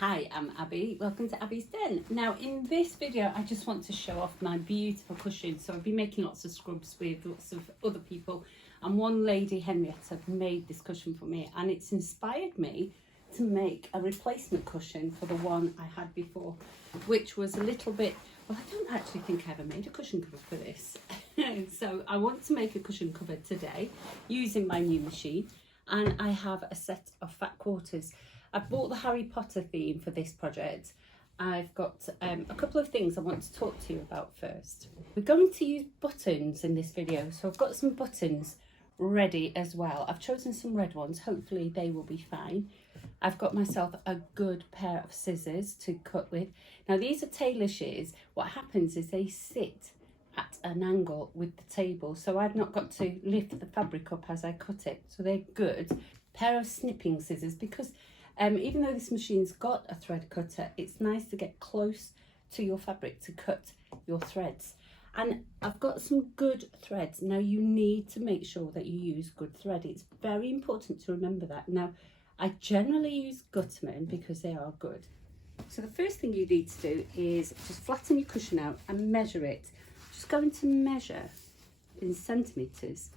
Hi, I'm Abby. Welcome to Abby's Den. Now in this video I just want to show off my beautiful cushion. So I've been making lots of scrubs with lots of other people, and one lady, Henrietta, made this cushion for me, and it's inspired me to make a replacement cushion for the one I had before, which was a little bit, well, I don't actually think I ever made a cushion cover for this. So I want to make a cushion cover today using my new machine, and I have a set of fat quarters. I've bought the Harry Potter theme for this project. I've got a couple of things I want to talk to you about first. We're going to use buttons in this video, so I've got some buttons ready as well. I've chosen some red ones, hopefully they will be fine. I've got myself a good pair of scissors to cut with. Now these are tailor shears. What happens is they sit at an angle with the table, so I've not got to lift the fabric up as I cut it, so they're good. Pair of snipping scissors, because even though this machine's got a thread cutter, it's nice to get close to your fabric to cut your threads. And I've got some good threads. Now you need to make sure that you use good thread. It's very important to remember that. Now I generally use Gutterman because they are good. So the first thing you need to do is just flatten your cushion out and measure it. Just going to measure in centimetres.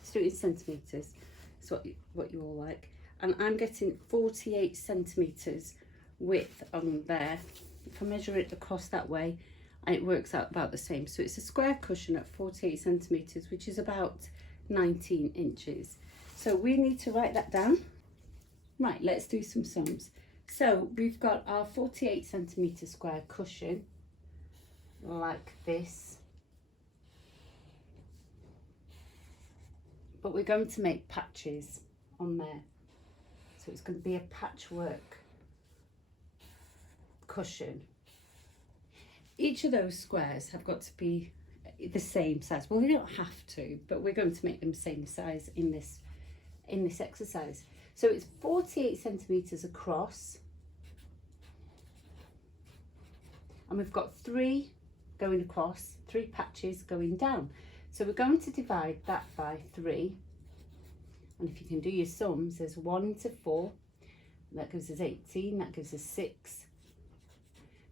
Let's do it in centimetres. It's what you all like. And I'm getting 48 centimetres width on there. If I measure it across that way, it works out about the same. So it's a square cushion at 48 centimetres, which is about 19 inches. So we need to write that down. Right, let's do some sums. So we've got our 48 centimetre square cushion, like this. But we're going to make patches on there. So it's going to be a patchwork cushion. Each of those squares have got to be the same size. Well, we don't have to, but we're going to make them the same size in this exercise. So it's 48 centimetres across. And we've got 3 going across, 3 patches going down. So we're going to divide that by 3. And if you can do your sums, there's 1 into 4, that gives us 18, that gives us 6.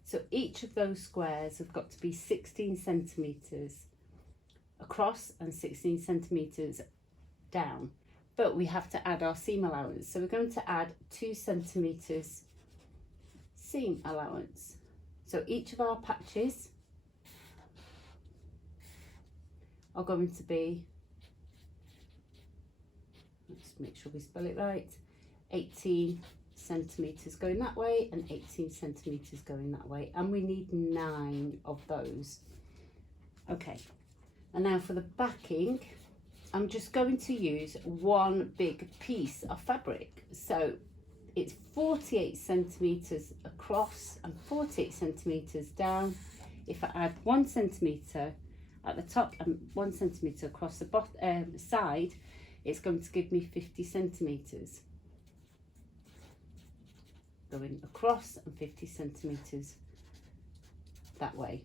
So each of those squares have got to be 16 centimetres across and 16 centimetres down. But we have to add our seam allowance. So we're going to add 2 centimetres seam allowance. So each of our patches are going to be, let's make sure we spell it right, 18 centimetres going that way and 18 centimetres going that way, and we need 9 of those. Okay, and now for the backing, I'm just going to use one big piece of fabric. So it's 48 centimetres across and 48 centimetres down. If I add 1 centimetre at the top and 1 centimetre across the bottom side, it's going to give me 50 centimetres going across and 50 centimetres that way.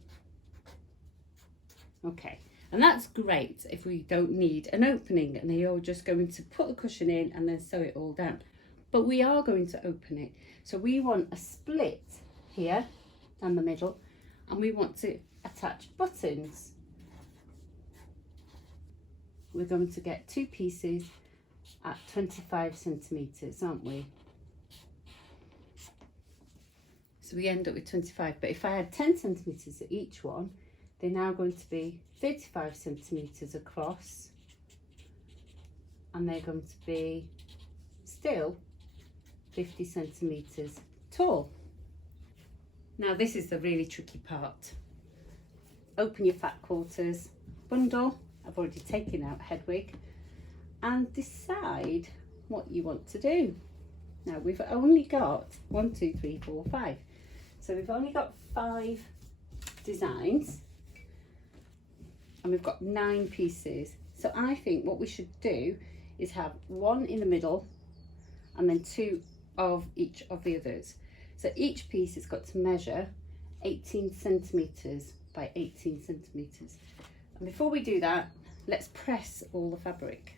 Okay, and that's great if we don't need an opening and you're just going to put the cushion in and then sew it all down. But we are going to open it. So we want a split here down the middle, and we want to attach buttons. We're going to get 2 pieces at 25 centimetres, aren't we? So we end up with 25, but if I add 10 centimetres at each one, they're now going to be 35 centimetres across, and they're going to be still 50 centimetres tall. Now this is the really tricky part. Open your fat quarters, bundle, I've already taken out headwig, and decide what you want to do. Now we've only got 1, 2, 3, 4, 5. So we've only got 5 designs, and we've got 9 pieces. So I think what we should do is have 1 in the middle and then 2 of each of the others. So each piece has got to measure 18 centimetres by 18 centimetres. And before we do that, let's press all the fabric.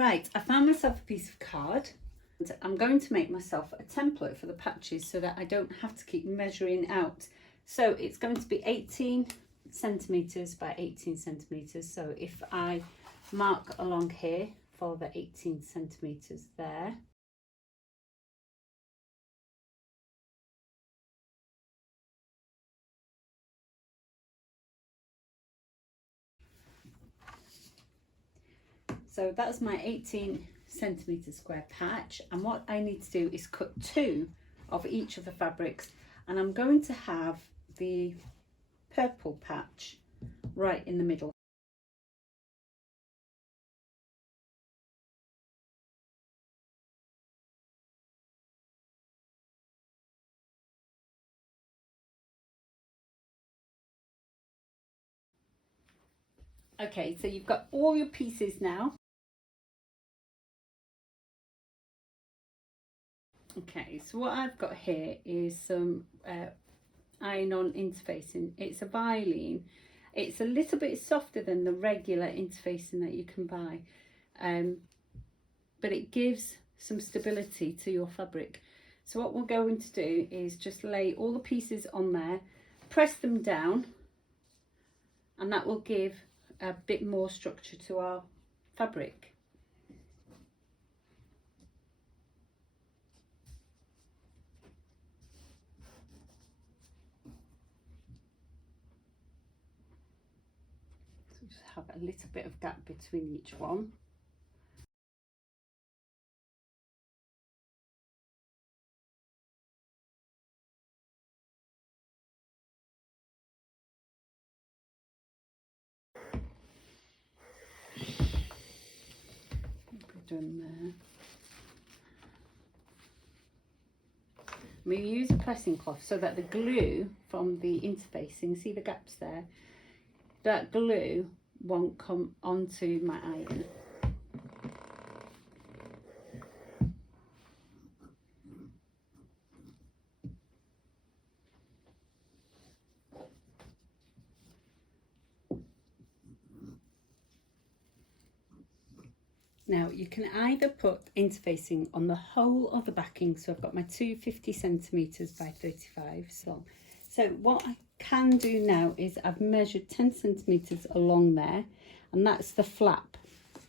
Right, I found myself a piece of card. I'm going to make myself a template for the patches so that I don't have to keep measuring out. So it's going to be 18 centimeters by 18 centimeters. So if I mark along here for the 18 centimeters there. So that's my 18 centimeter square patch, and what I need to do is cut 2 of each of the fabrics, and I'm going to have the purple patch right in the middle. Okay, so you've got all your pieces now. Okay, so what I've got here is some iron-on interfacing. It's a Vilene. It's a little bit softer than the regular interfacing that you can buy, but it gives some stability to your fabric. So what we're going to do is just lay all the pieces on there, press them down, and that will give a bit more structure to our fabric. So just have a little bit of gap between each one. Done there. We use a pressing cloth so that the glue from the interfacing, see the gaps there, that glue won't come onto my iron. Now you can either put interfacing on the whole of the backing, so I've got my 250 centimeters by 35 long. So what I can do now is I've measured 10 centimeters along there, and that's the flap,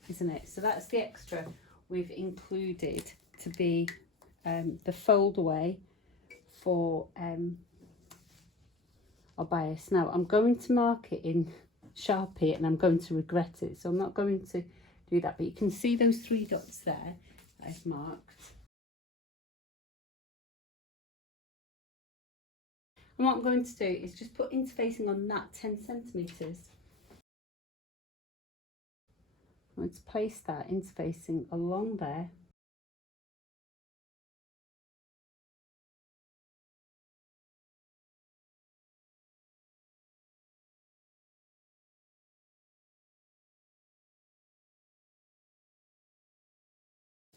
isn't it? So that's the extra we've included to be the fold away for our bias. Now I'm going to mark it in Sharpie and I'm going to regret it, so I'm not going to do that, but you can see those 3 dots there that I've marked. And what I'm going to do is just put interfacing on that 10 centimeters. I'm going to place that interfacing along there.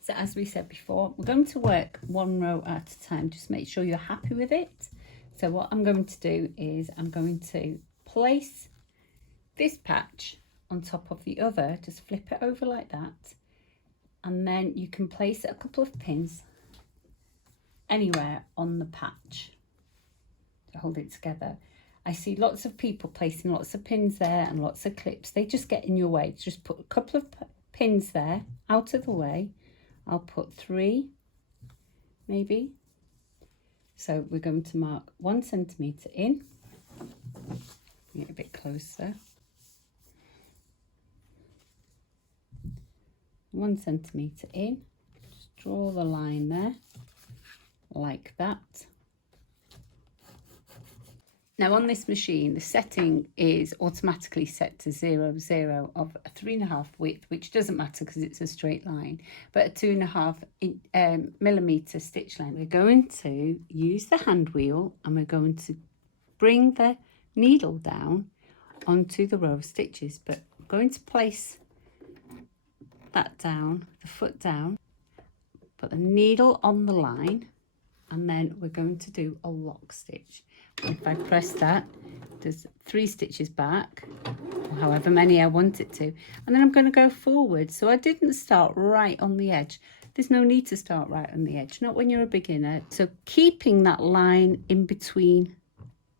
So as we said before, we're going to work 1 row at a time. Just make sure you're happy with it. So what I'm going to do is I'm going to place this patch on top of the other, just flip it over like that, and then you can place a couple of pins anywhere on the patch to hold it together. I see lots of people placing lots of pins there and lots of clips. They just get in your way. Just put a couple of pins there out of the way. I'll put 3 maybe. So we're going to mark 1 centimeter in, get a bit closer, 1 centimeter in, just draw the line there like that. Now on this machine, the setting is automatically set to 0, 0 of a 3.5 width, which doesn't matter because it's a straight line, but a 2.5 millimeter stitch length. We're going to use the hand wheel and we're going to bring the needle down onto the row of stitches, but we're going to place that down, the foot down, put the needle on the line, and then we're going to do a lock stitch. If I press that, there's 3 stitches back, or however many I want it to, and then I'm going to go forward. So I didn't start right on the edge. There's no need to start right on the edge, not when you're a beginner. So keeping that line in between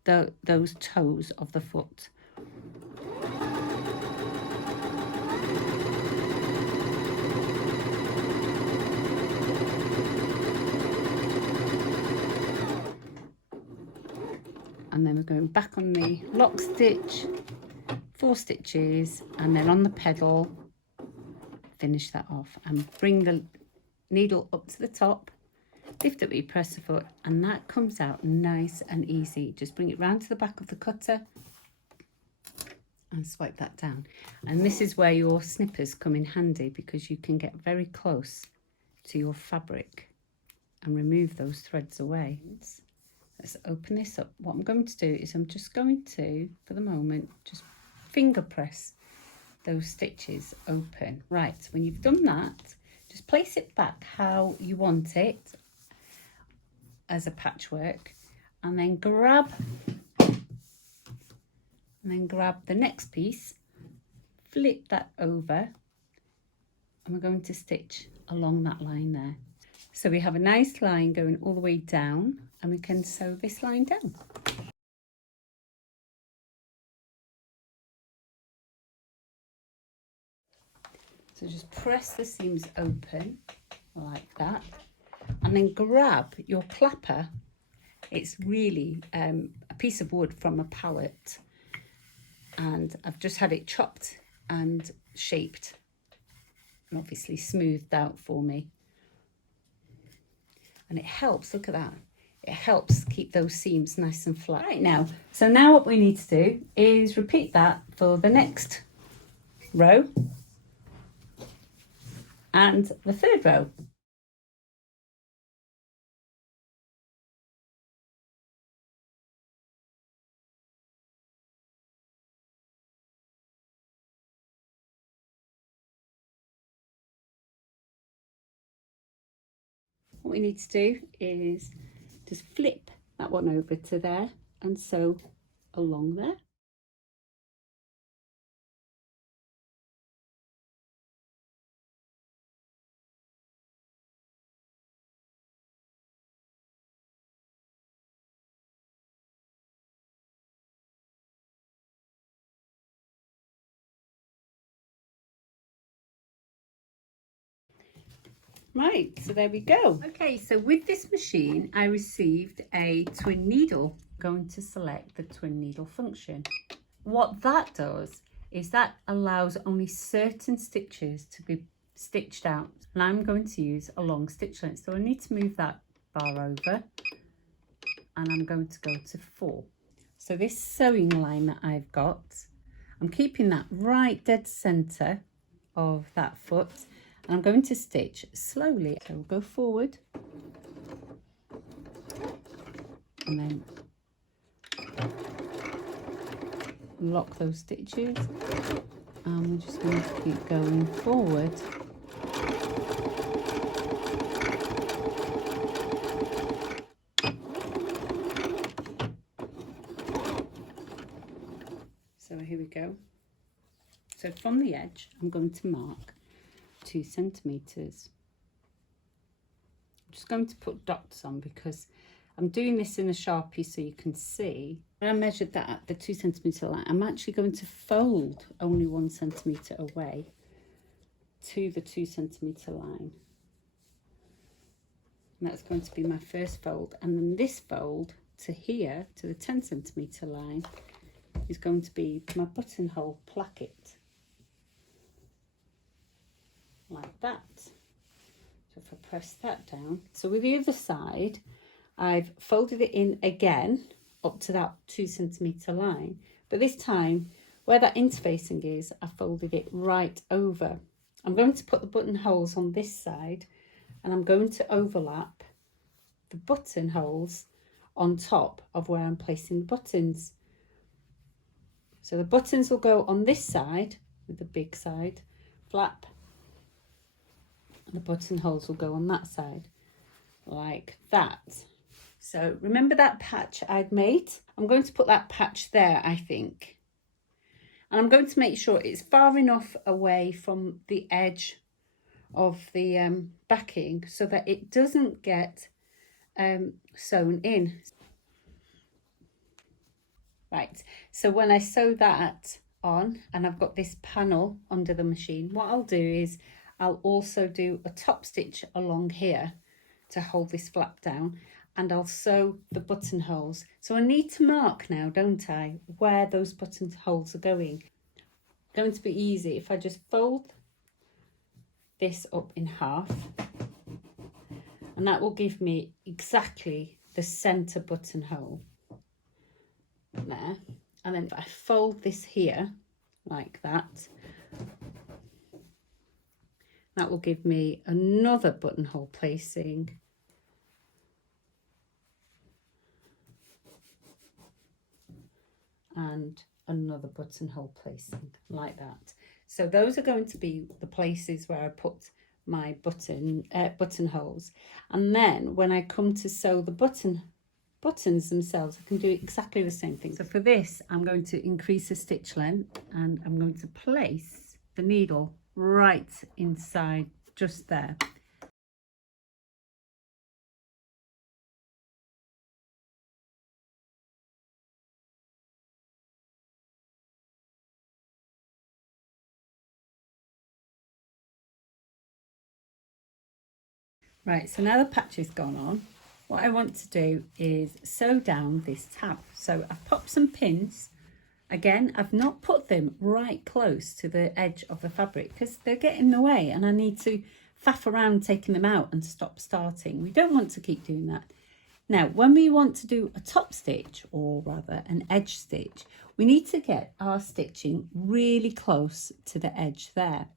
those toes of the foot. And then we're going back on the lock stitch, 4 stitches, and then on the pedal, finish that off and bring the needle up to the top, lift up your presser foot, and that comes out nice and easy. Just bring it round to the back of the cutter and swipe that down. And this is where your snippers come in handy, because you can get very close to your fabric and remove those threads away. Let's open this up. What I'm going to do is I'm just going to, for the moment, just finger press those stitches open. Right, when you've done that, just place it back how you want it as a patchwork, and then grab the next piece, flip that over, and we're going to stitch along that line there. So we have a nice line going all the way down, and we can sew this line down. So just press the seams open like that, and then grab your clapper. It's really a piece of wood from a pallet, and I've just had it chopped and shaped and obviously smoothed out for me. And it helps, look at that, it helps keep those seams nice and flat. Right, now, so now what we need to do is repeat that for the next row and the third row. What we need to do is just flip that one over to there and sew along there. Right, so there we go. Okay, so with this machine, I received a twin needle. I'm going to select the twin needle function. What that does is that allows only certain stitches to be stitched out. And I'm going to use a long stitch length. So I need to move that bar over, and I'm going to go to 4. So this sewing line that I've got, I'm keeping that right dead center of that foot. And I'm going to stitch slowly. So we'll go forward and then lock those stitches, and we're just going to keep going forward. So here we go. So from the edge, I'm going to mark 2 centimeters. I'm just going to put dots on because I'm doing this in a Sharpie so you can see. When I measured that at the 2 centimeter line, I'm actually going to fold only 1 centimeter away to the 2 centimeter line. And that's going to be my first fold, and then this fold to here, to the 10 centimeter line, is going to be my buttonhole placket. Like that. So if I press that down, so with the other side I've folded it in again up to that 2 centimeter line, but this time where that interfacing is, I folded it right over. I'm going to put the buttonholes on this side, and I'm going to overlap the buttonholes on top of where I'm placing the buttons. So the buttons will go on this side with the big side flap, the buttonholes will go on that side like that. So remember that patch I'd made? I'm going to put that patch there, I think. And I'm going to make sure it's far enough away from the edge of the backing so that it doesn't get sewn in. Right, so when I sew that on and I've got this panel under the machine, what I'll do is I'll also do a top stitch along here to hold this flap down, and I'll sew the buttonholes. So I need to mark now, don't I, where those buttonholes are going. Going to be easy if I just fold this up in half, and that will give me exactly the center buttonhole there. And then if I fold this here like that, that will give me another buttonhole placing and another buttonhole placing like that. So those are going to be the places where I put my buttonholes. And then when I come to sew the buttons themselves, I can do exactly the same thing. So for this, I'm going to increase the stitch length, and I'm going to place the needle right inside just there. Right, so now the patch is gone on, what I want to do is sew down this tab. So I've popped some pins. Again, I've not put them right close to the edge of the fabric because they're getting in the way and I need to faff around taking them out and stop starting. We don't want to keep doing that. Now, when we want to do a top stitch, or rather an edge stitch, we need to get our stitching really close to the edge there.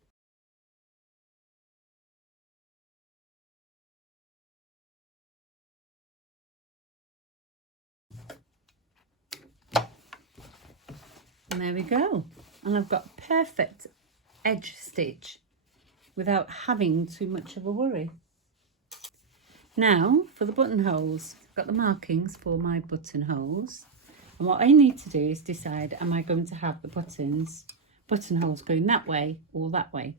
And there we go. And I've got perfect edge stitch without having too much of a worry. Now for the buttonholes, I've got the markings for my buttonholes. And what I need to do is decide, am I going to have the buttonholes going that way or that way?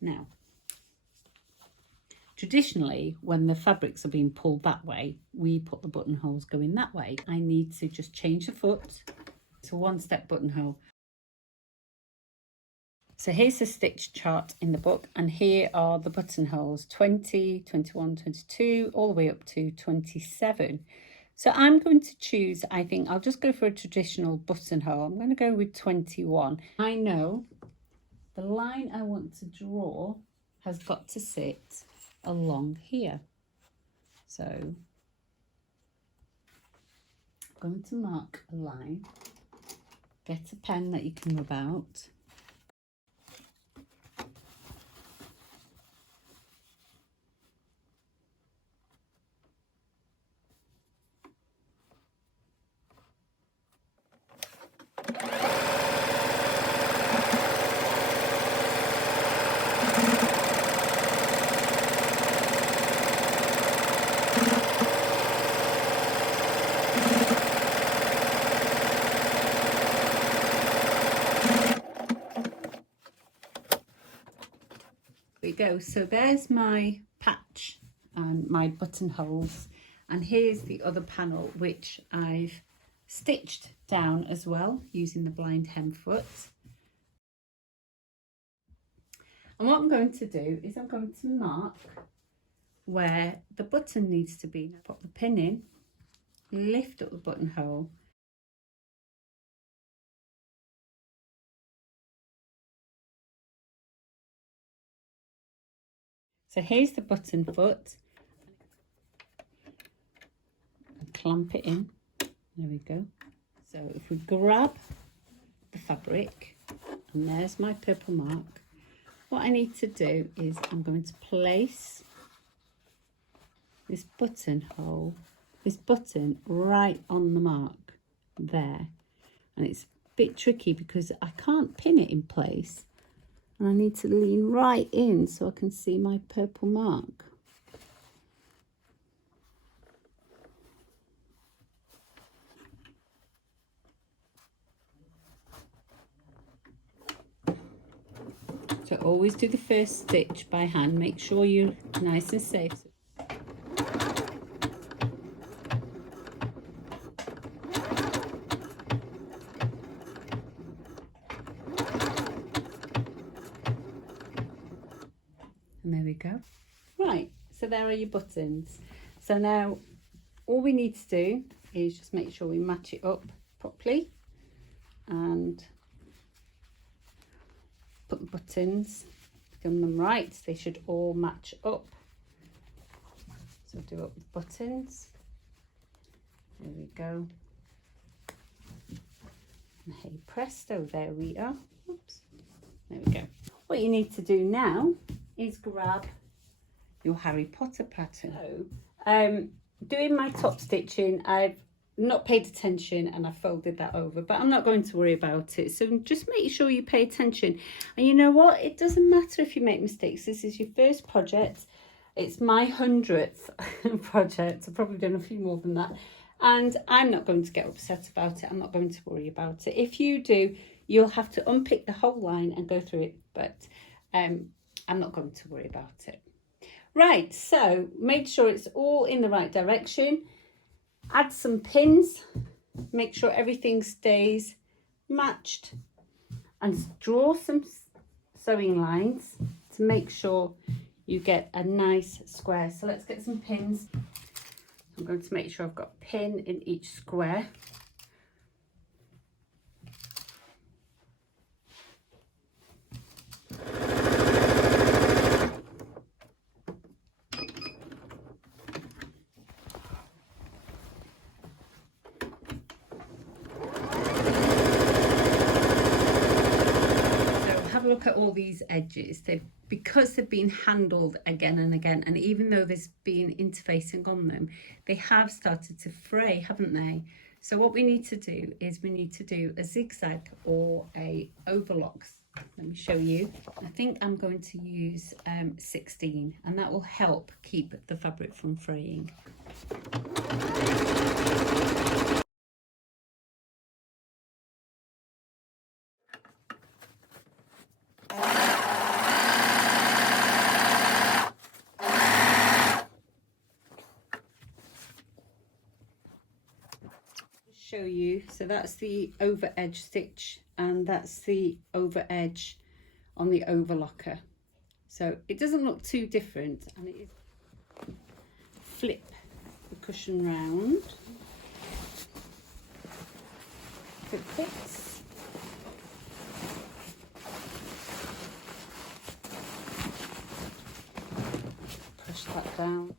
Now, traditionally, when the fabrics are being pulled that way, we put the buttonholes going that way. I need to just change the foot to one step buttonhole. So here's the stitch chart in the book, and here are the buttonholes 20, 21, 22, all the way up to 27. So I'm going to choose, I think I'll just go for a traditional buttonhole. I'm going to go with 21. I know the line I want to draw has got to sit along here. So I'm going to mark a line. Get a pen that you can rub out. There we go. So there's my patch and my buttonholes, and here's the other panel which I've stitched down as well using the blind hem foot. And what I'm going to do is I'm going to mark where the button needs to be. Pop the pin in, lift up the buttonhole, so here's the button foot, and clamp it in. There we go. So if we grab the fabric, and there's my purple mark, what I need to do is I'm going to place this buttonhole, this button right on the mark there. And it's a bit tricky because I can't pin it in place, and I need to lean right in so I can see my purple mark. So always do the first stitch by hand. Make sure you're nice and safe. And there we go. Right, so there are your buttons. So now all we need to do is just make sure we match it up properly and put the buttons, film them right. They should all match up. So do up the buttons. There we go. And hey presto, there we are. Oops. There we go. What you need to do now is grab your Harry Potter pattern. So, doing my top stitching, I've not paid attention and I folded that over, but I'm not going to worry about it. So just make sure you pay attention. And you know what? It doesn't matter if you make mistakes. This is your first project. It's my 100th project. I've probably done a few more than that. And I'm not going to get upset about it. I'm not going to worry about it. If you do, you'll have to unpick the whole line and go through it. But I'm not going to worry about it. Right, so make sure it's all in the right direction. Add some pins. Make sure everything stays matched. And draw some sewing lines to make sure you get a nice square. So let's get some pins. I'm going to make sure I've got a pin in each square. Look at all these edges. Because they've been handled again and again, and even though there's been interfacing on them, they have started to fray, haven't they? So what we need to do is we need to do a zigzag or a overlock. Let me show you. I think I'm going to use 16, and that will help keep the fabric from fraying. Show you, so that's the over edge stitch and that's the over edge on the overlocker, so it doesn't look too different. And it is flip the cushion round, if it fits, push that down.